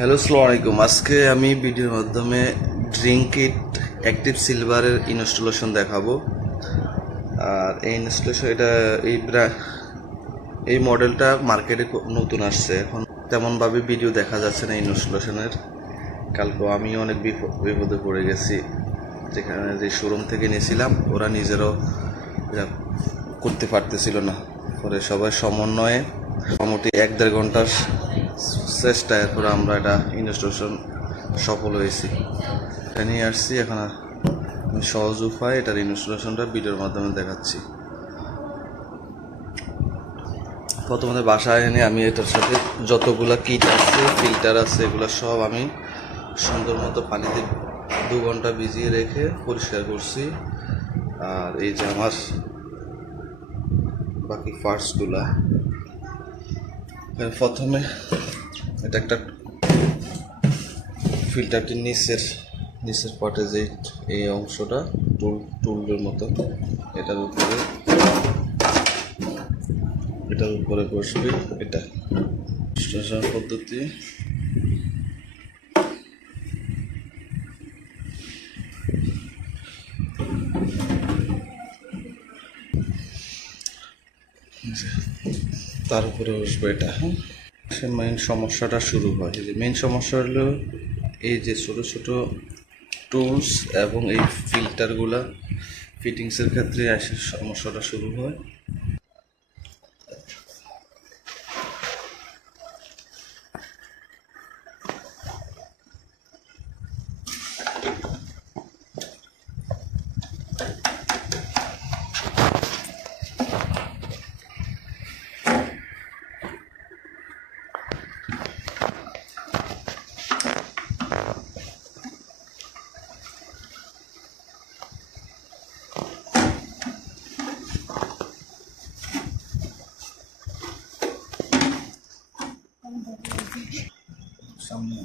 Hello আলাইকুম। আজকে আমি ভিডিওর মাধ্যমে ড্রিঙ্ক ইট অ্যাক্টিভ সিলভারের ইনস্টলেশন দেখাবো। আর এই ইনস্টলেশন, এটা এই এই মডেলটা মার্কেটে নতুন আসছে। এখন তেমনভাবে ভিডিও দেখা যাচ্ছে না ইনস্টলেশনের। কালকে আমি অনেক বিপ- বিপদে পড়ে গেছি। যেখানে যে শোরুম থেকে নিয়েছিলাম, ওরা নিজেরও করতে পারতেছিল না। পরে সবাই সমন্বয়ে মোটামুটি এক দেড় ঘণ্টার চেষ্টায় এরপরে আমরা এটা ইনস্টলেশন সফল হয়েছি। এটা নিয়ে আসছি, এখন সহজ উপায় এটার ইনস্টলেশনটা ভিডিওর মাধ্যমে দেখাচ্ছি। প্রথমে বাসায় এনে আমি এটার সাথে যতগুলা কিট আছে ফিল্টার আছে, এগুলো সব আমি সুন্দর মতো পানিতে দু ঘণ্টা ভিজিয়ে রেখে পরিষ্কার করছি। আর এই যে আমার বাকি পার্টসগুলা প্রথমে এটা একটা ফিল্টারটির নিচের নিচের পার্টে যে এই অংশটা টুল টুলের মতো, এটার উপরে এটার উপরে বসবে এটা। স্টেশন পদ্ধতি। তার উপরে বসবে এটা হ্যাঁ? মেইন সমস্যাটা শুরু হয়। যে মেইন সমস্যা হলো এই যে ছোট ছোট টুলস এবং এই ফিল্টারগুলা ফিটিংসের ক্ষেত্রে আসে সমস্যাটা শুরু হয়। Salmo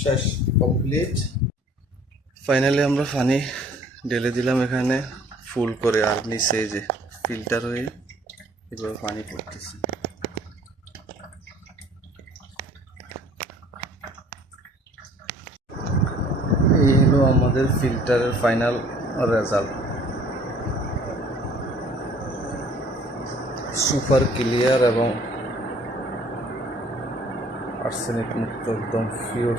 শেষ কমপ্লিট ফাইনালি আমরা পানি ঢেলে দিলাম এখানে ফুল করে আর নিচে যে ফিল্টার হয়ে এভাবে পানি পড়তেছে এই হলো আমাদের ফিল্টারের ফাইনাল রেজাল্ট সুপার ক্লিয়ার এবং আর্সেনিক মুক্ত, একদম পিওর